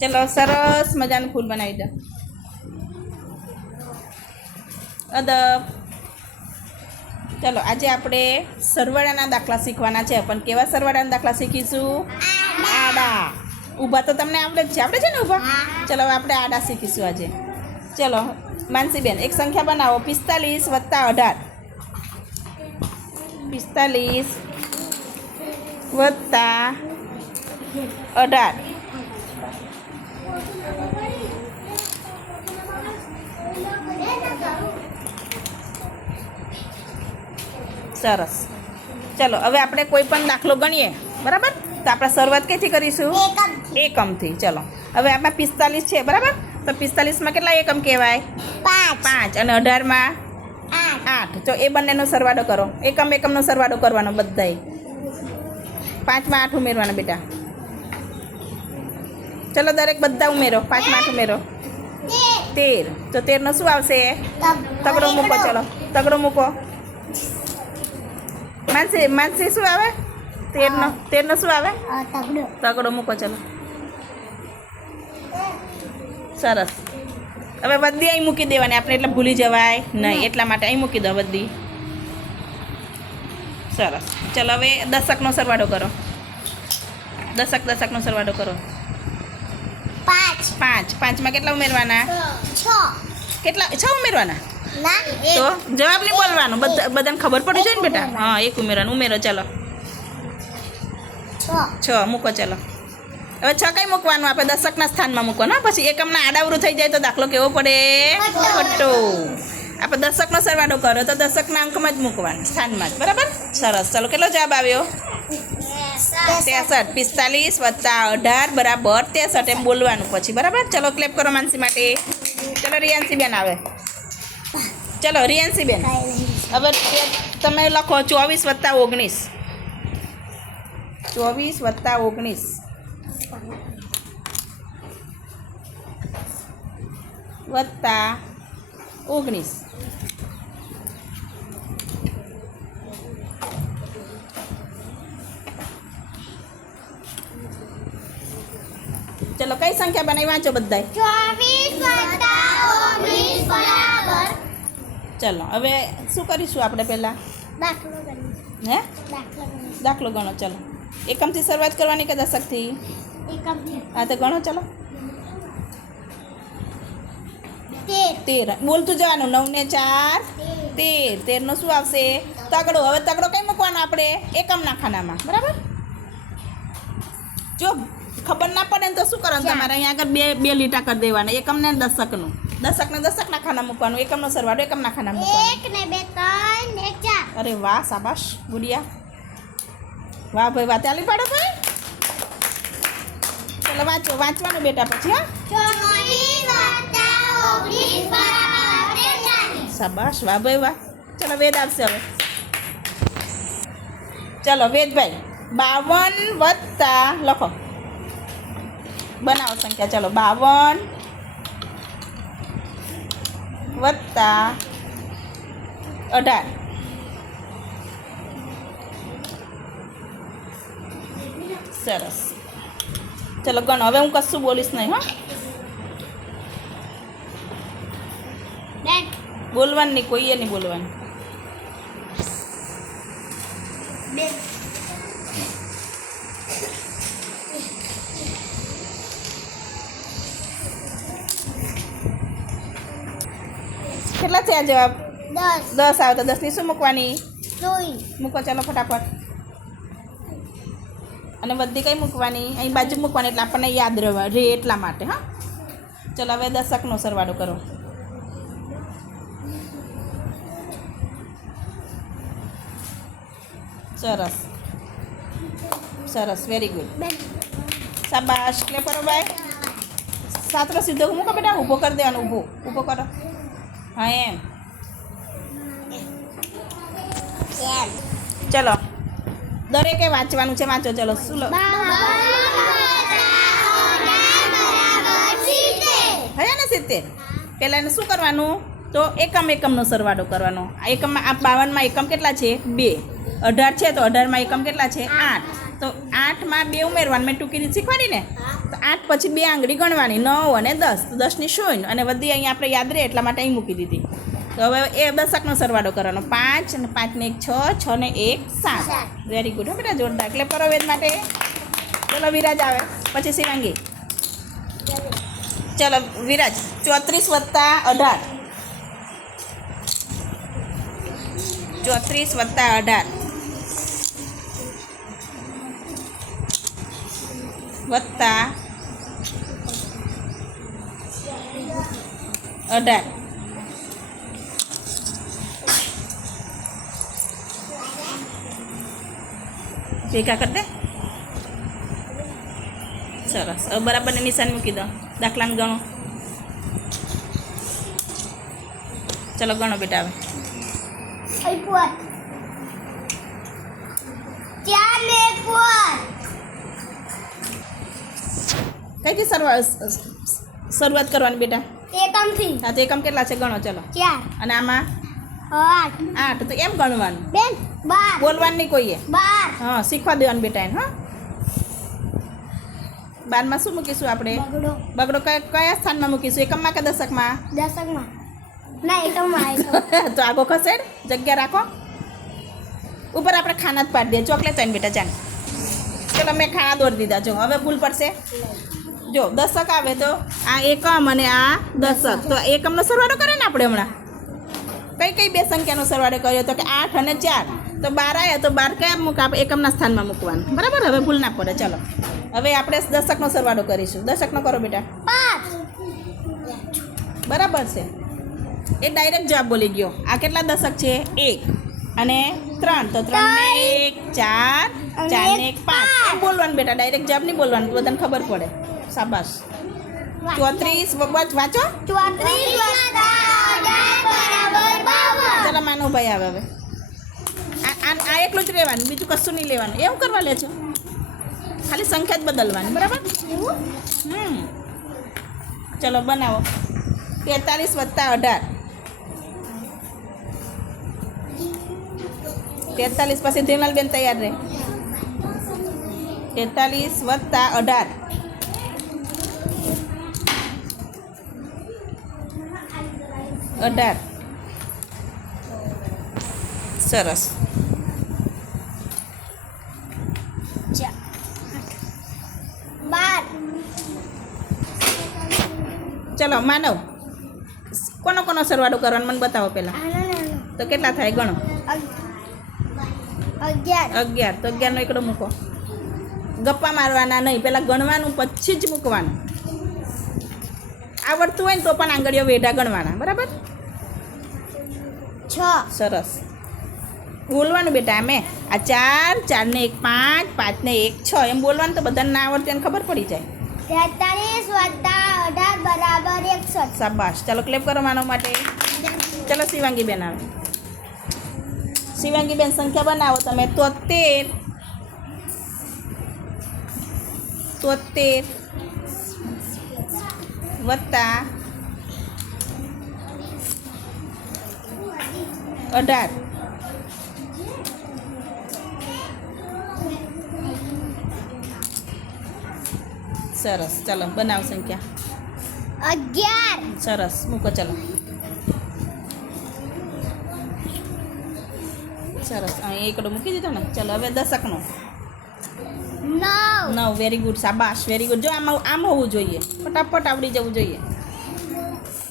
ચલો, સરસ મજાનું ફૂલ બનાવી દો. અદબ. ચલો, આજે આપણે સરવાળાના દાખલા શીખવાના છે. પણ કેવા સરવાળાના દાખલા શીખીશું? આડા. ઊભા તો તમને આવડે જ છે. આવડે છે ને ઊભા? ચલો આપણે આડા શીખીશું આજે. ચલો, માનસીબેન, એક સંખ્યા બનાવો. પિસ્તાલીસ વત્તા અઢાર. પિસ્તાલીસ વત્તા અઢાર. સરસ. ચલો હવે આપણે કોઈ પણ દાખલો ગણીએ. બરાબર? તો આપણે શરૂઆત ક્યાંથી કરીશું? એકમથી. ચલો હવે આમાં પિસ્તાલીસ છે બરાબર? તો પિસ્તાલીસમાં કેટલા એકમ કહેવાય? પાંચ. અને અઢારમાં? આઠ. આઠ. તો એ બંનેનો સરવાળો કરો. એકમ એકમનો સરવાળો કરવાનો બધાય. પાંચમાં આઠ ઉમેરવાના બેટા. ચલો દરેક બધા ઉમેરો. પાંચમાં આઠ ઉમેરો. તેર. તો તેરનો શું આવશે? તગડો મૂકો ચલો. તગડો મૂકો. માનસી માનસી શું આવે? તેરનો તેરનો શું આવે? તગડો. તગડો મૂકો ચાલો. સરસ. હવે બધી અહીં મૂકી દેવાની. આપણે એટલે ભૂલી જવાય નહીં. એટલા માટે અહીં મૂકી દો બધી. સરસ. ચાલો હવે દશકનો સરવાળો કરો. દશક દશકનો સરવાળો કરો. પાંચ. પાંચ. પાંચમાં કેટલા ઉમેરવાના? છ. કેટલા? છ ઉમેરવાના? તો જવાબ નહીં બોલવાનો. બધા બધાને ખબર પડી જાય ને બેટા? હા એક ઉમેરવાનું ઉમેરો ચાલો. છ. મૂકો ચાલો. હવે છ કઈ મૂકવાનું? આપણે દશકના સ્થાનમાં મૂકવાનું. પછી એકમના આડાવરું થઈ જાય તો દાખલો કેવો પડે? ખોટો. ખોટો. આપણે દશકનો સરવાળો કરો તો દશકના અંકમાં જ મૂકવાનું સ્થાનમાં જ. બરાબર? સરસ. ચાલો કેટલો જવાબ આવ્યો? ત્રેસઠ. પિસ્તાલીસ વત્તા અઢાર બરાબર ત્રેસઠ. એમ બોલવાનું પછી. બરાબર? ચલો ક્લેપ કરો માનસી માટે. ચલો રિયાન્સી બેન આવે. ચલો બેન હવે તમે લખો ચોવીસ વત્તા ઓગણીસ. ચોવીસ વત્તા ઓગણીસ. વત્તા ઓગણીસ. ચલો કઈ સંખ્યા બનાવી વાંચો બધાય? ચોવીસ ચલો હવે શું કરીશું આપણે પહેલાં? દાખલો હે? દાખલો ગણો. ચાલો. એકમથી શરૂઆત કરવાની કે દશકથી? હા તો ગણો ચાલો. તેર. તેર. બોલતું જવાનું. નવ ને ચાર. તેર. તેરનો શું આવશે? તગડો. હવે તગડો કઈ મૂકવાનો આપણે? એકમના ખાનામાં બરાબર? જો ખબર ના પડે ને તો શું કરવાનું? તમારે અહીંયા આગળ બે બે લીટા કરી દેવાના. એકમ ને દશકનું. દશકને દશકના ખાના મૂકવાનું એકમનો સરવાળો એકમના ખાના મૂકવાનું. એક ને બે ત્રણ ને ચાર. અરે વાહ સાબાશ ગુડિયા. વાહ ભાઈ વાહ ચાલી પાડો ભાઈ. ચલો વાંચો વાંચવાનું બેટા પછી હા? શાબાશ વાહ ભાઈ વાહ. ચલો વેદ આવશે હવે. ચલો વેદભાઈ બાવન વત્તા લખો. બનાવો સંખ્યા ચલો બાવન વત્તા અઢાર. સરસ. ચલો ગણો. હવે હું કશું બોલીશ નહીં, હો. બોલવાનું નહીં કોઈએ નહીં બોલવાનું. કેટલા છે આ જવાબ? દસ. દસ આવે તો દસની શું મૂકવાની? મૂકો ચાલો ફટાફટ. અને બધી કઈ મૂકવાની? અહીં બાજુ મૂકવાની એટલે આપણને યાદ રહેવા રહે એટલા માટે હા. ચલો હવે દશકનો સરવાળો કરો. સરસ. સરસ વેરી ગુડ શાબાશ. ક્લે કરો ભાઈ? સાતરો સીધો મૂકો બેટા. ઊભો કરી દેવાનો ઊભો. ઊભો કરો. હા એમ. ચલો. દરેકે વાંચવાનું છે વાંચો ચલો. શું થયા ને સિત્તેર? પહેલાં એને શું કરવાનું? તો એકમ એકમનો સરવાળો કરવાનો. આ એકમમાં આ બાવનમાં એકમ કેટલા છે? બે. અઢાર છે તો અઢારમાં એકમ કેટલા છે? આઠ. તો આઠમાં બે ઉમેરવાનું મેં ટૂંકી રીત શીખવાડી ને? તો આઠ પછી બે આંગળી ગણવાની નવ અને દસ. તો દસની શૂન્ય અને બધી અહીંયા આપણે યાદ રહે એટલા માટે અહીં મૂકી દીધી. તો હવે એ દશકનો સરવાળો કરવાનો. પાંચ અને પાંચને એક છ છ ને એક સાત. વેરી ગુડ હો બેટા જોરદાર. એટલે કરો માટે ચલો વિરાજ આવે. પછી શિવાંગી. ચલો વિરાજ ચોત્રીસ વત્તા અઢાર. ચોત્રીસ વત્તા અઢાર. વત્તા અઢાર. ભેગા કરી દે. સરસ. હવે બરાબરને નિશાન મૂકી દો. દાખલાને ગણો. ચલો ગણો બેટા હવે. ચાર ને એક કઈથી શરૂઆત શરૂઆત કરવાની બેટા? એકમથી. હા તો એકમ કેટલા છે? ગણો ચલો. ચાર. અને આમાં? આઠ. આઠ તો એમ ગણવાનું. બેન બાર. બોલવાનું નહીં કોઈએ? બાર. હા શીખવા દેવાનું બેટા એને હા. બારમાં શું મૂકીશું આપણે? બગડો. બગડો કયા કયા સ્થાનમાં મૂકીશું? એકમમાં કે દશકમાં? દશકમાં. ના એકમમાં તો. આગો ખસેડ. જગ્યા રાખો. ઉપર આપણે ખાના જ પાડી દે ચોકલેટ આવીને બેટા ચાલ. ચલો મેં ખાના દોરી દીધા. જો હવે ભૂલ પડશે. જો દશક આવે તો? આ એકમ અને આ દશક. તો એકમનો સરવાળો કરે ને આપણે હમણાં? કઈ કઈ બે સંખ્યાનો સરવાળો કર્યો તો કે આઠ અને ચાર? તો બાર આવ્યા તો બાર કયા મૂક? આપણે એકમના સ્થાનમાં મૂકવાનું. બરાબર? હવે ભૂલ ના પડે. ચલો. હવે આપણે દશકનો સરવાળો કરીશું. દશકનો કરો બેટા. પાંચ. બરાબર છે. એ ડાયરેક્ટ જવાબ બોલી ગયો. આ કેટલા દશક છે? એક અને ત્રણ. તો ત્રણ. ને એક ચાર ચાર ને એક પાંચ. બોલવાનું બેટા. ડાયરેક્ટ જવાબ નહીં બોલવાનું. બધાને ખબર પડે. શાબાશ ચોત્રીસ બબત વાંચો. ચાલો માનો ભાઈ આવે હવે. આ એકલું જ રહેવાનું બીજું કશું નહીં લેવાનું. એવું કરવા લે છો? ખાલી સંખ્યા જ બદલવાની બરાબર? હમ. ચલો બનાવો. તેતાલીસ વત્તા અઢાર. તેતાલીસ પછી ધીમલબેન તૈયાર રહે. તેતાલીસ વત્તા અઢાર. અઢાર. સરસ. ચલો માનવ. કોનો કોનો સરવાળો કરવાનો મને બતાવો પહેલાં. તો કેટલા થાય ગણો? અગ- અગિયાર. અગિયાર. તો અગિયારનો એકડો મૂકો. ગપ્પા મારવાના નહીં. પહેલાં ગણવાનું પછી જ મૂકવાનું. આવડતું હોય ને તો પણ આંગળીઓ વેઢા ગણવાના. બરાબર? છ. સરસ. બોલવાનું બેટા અમે આ ચાર ચારને એક પાંચ પાંચને એક છ. એમ બોલવાનું તો બધાને ના આવડતું એને ખબર પડી જાય. તેતાલીસ વત્તા અઢાર બરાબર એકસઠ. શાબાશ. ચાલો ક્લેપ કરો માનવ માટે. ચાલો શિવાંગી બેન આવે. શિવાંગી બેન સંખ્યા બનાવો તમે. તોતેર. તોતેર. વત્તા અઢાર. સરસ ચાલો બનાવ સંખ્યા. અગિયાર. સરસ મૂકો ચલો. સરસ અહીં એકડો મૂકી દીધો ને. ચલો હવે દશકનો નવ. નવ વેરી ગુડ શાબાશ વેરી ગુડ જો આમ આમ હોવું જોઈએ. ફટાફટ આવડી જવું જોઈએ.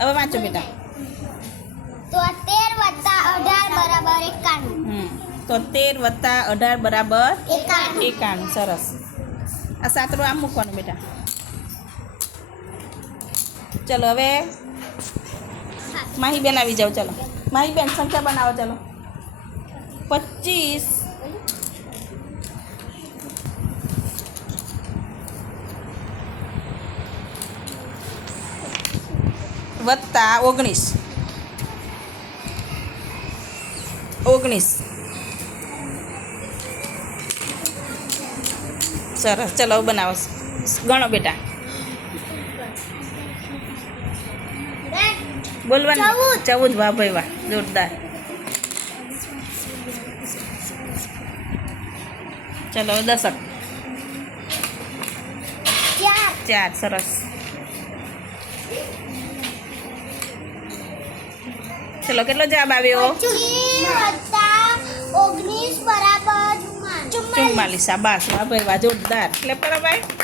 હવે વાંચો બેટા. તોતેર. અઢાર બરાબર એકાણું. તો તેર વત્તા અઢાર બરાબર એકાણું. સરસ. આ સાતડું આમ મૂકવાનું બેટા. ચલો હવે માહી બેન આવી જાઓ ચલો. માહી બેન સંખ્યા બનાવો ચલો. પચીસ. વત્તા ઓગણીસ. ઓગણીસ. સરસ ચલો બનાવો ગણો બેટા. બોલવાનું. ચૌદ. વાહ ભાઈ વાહ જોરદાર. ચલો દશક ચાર. સરસ. ચલો કેટલો જવાબ આવ્યો? ઓગણીસ બરાબર ચુમ્માલીસ. આ વાહ ભાઈ જોરદાર. એટલે ભાઈ